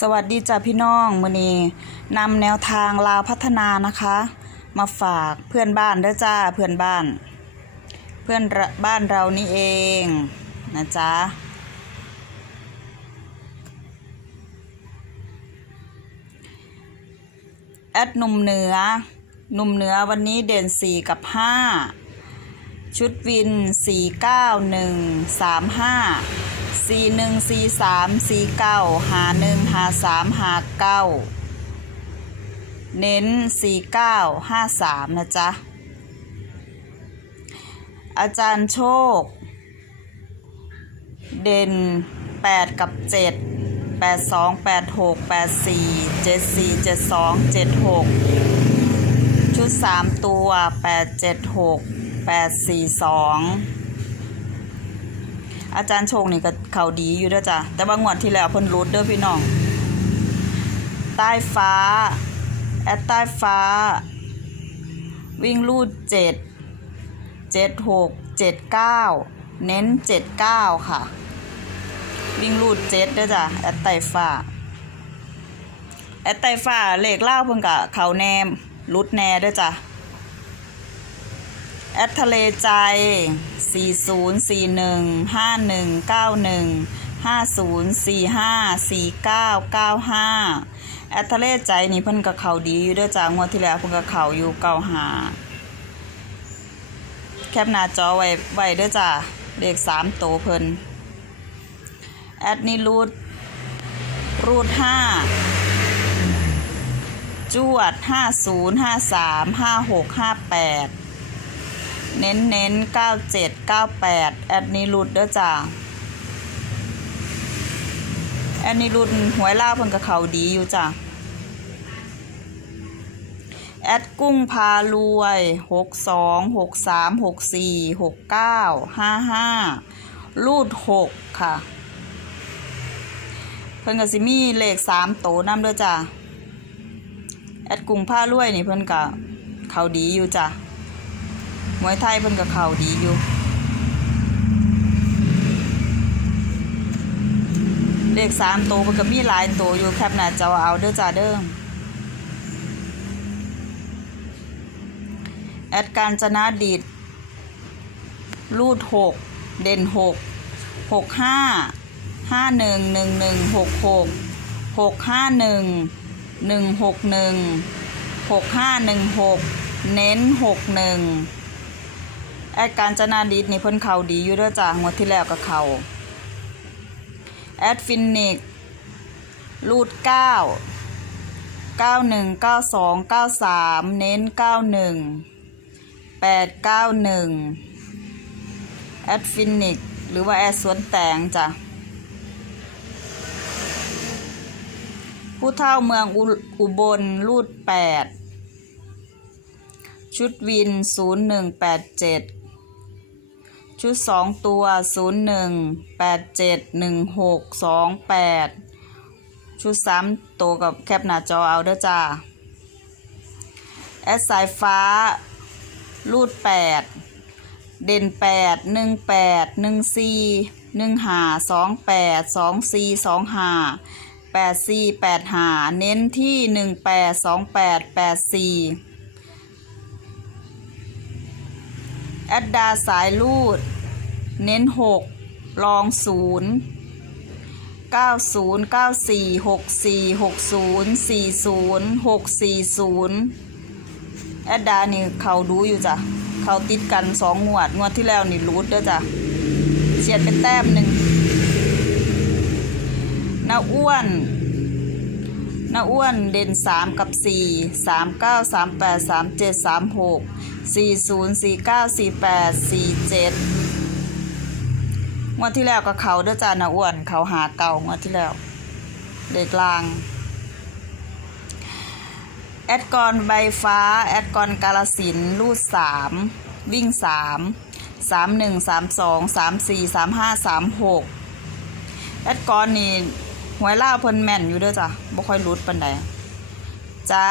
สวัสดีจ้าพี่น้องมือนี้นำแนวทางลาวพัฒนานะคะ มาฝากเพื่อนบ้านด้อจ้าเพื่อนบ้าน เพื่อนบ้านเรานี่เองนะจ๊ะแอดหนุ่มเหนือหนุ่มเหนือวันนี้เด่น 4 กับ 5 ชุดวิน 4 9 1 3 5 สี่หนึ่งสี่สามสี่เก้าหาหนึ่งหาสามหาเก้าเน้นสี่เก้าห้าสามนะจ๊ะ อาจารย์โชค เด่นแปดกับเจ็ดแปดสองแปดหกแปดสี่เจ็ดสี่เจ็ดสองเจ็ดหกชุดสามตัวแปดเจ็ดหกแปดสี่สอง อาจารย์โชคนี่ก็เขาดีอยู่เด้อจ้ะแต่บางงวดที่แล้วเพิ่นรุดเด้อพี่น้อง ใต้ฟ้า แอดใต้ฟ้า วิ่งลูดเจ็ดเจ็ดหกเจ็ดเก้าเน้นเจ็ดเก้าค่ะ วิ่งลูดเจ็ดเด้อจ้ะแอดไต้ฟ้า แอดไต้ฟ้าเลขเล่าเพิ่นกะเขาแนมรุดแน่เด้อจ้ะ แอดทะเลใจ 4041 5191 5045 4995 แอดทะเลใจนี่เพิ่นก็เขาดีอยู่ด้อจ้างวดที่แล้วเพิ่นก็เขาอยู่เก้าหาแคปหน้าจอไว้ไว้ด้อจ้าเลขสามโตเพิ่นแอดนี่รูดรูดห้าจวดห้าศูนย์ห้าสามห้าหกห้าแปด เน้นเน้นเก้าเจ็ดเก้าแปดแอดนี้รุดเด้อจ้าแอดนี้รุดหวยล่าเพิ่นกับเขาดีอยู่จ้าแอดกุ้งพารวยหกสองหกสามหกสี่หกเก้าห้าห้ารูดหกค่ะ เพิ่นกับซิมีเลขสามโตนำเด้อจ้าแอดกุ้งพารวยนี่เพิ่นกับเขาดีอยู่จ้ะ มวยไทยเพิ่นกับเข่าดีอยู่เลขสามโตวเพิ่นก็มีหลายโตวอยู่แคปหน้าจอเอาเด้อจ้าเด้อแอดการจนาดิดรูดหกเด่นหกหกห้าห้าหนึ่งหนึ่งหนึ่งหกหกหกห้าหนึ่งหนึ่งหกหนึ่งหกห้าหนึ่งหกเน้นหกหนึ่ง แอดการจนาดิษน่พ้นเขาดีอยู่ด้วยจากงวดที่แล้วกับเขาแอดฟินนิกรูดเก้าเก้าหนึ่งเก้าสองเก้าสามเน้นเก้าหนึ่งแปดเก้าหนึ่งแอดฟินิกหรือว่าแอดสวนแตงจ้ะผู้เท่าเมืองอุบลรูดแปดชุดวิน 0187 ชุด 2 ตัว 0 1 8 7 1 6 2 8 ชุด 3 ตัวกับแคปหน้าจอเอาเด้อจ้า แอดสายฟ้า รูด 8 เด่น 8 1 8 1 4 1 5 2 8 2 4 2 5 8 4 8 5 เน้นที่ 1 8 2 8 8 4 องแปดดสี่แอดดาสายลูด เน้นหกลองศูนย์เก้าศูนย์เก้าสี่หกสี่หกศูนย์สี่ศูนย์หกสี่ศูนย์แอดดานี่เขาดูอยู่จ้ะ เขาติดกันสองงวด งวดที่แล้วนี่รูดเด้อจ้ะเฉียดเป็นแต้มหนึ่งนาอ้วนนาอ้วนเด่นสามกับสี่สามเก้าสา มแปดสามเจ็ดสามหกสี่ศูนย์สี่เก้าสี่แปดสี่เจ็ดงวดที่แล้วก็เขาเด้อจ้านะอ้วน เขาหาเก่างวดที่แล้วเด็กลาง แอดกรใบฟ้า แอดกรกาลสินรูดสามวิ่งสามสามหนึ่งสามสองสามสี่สามห้าสามหกแอดกรนี่หวยล่าเพิ่นแม่นอยู่เด้อจ้ะบ่ค่อยรุดปานใดจ้า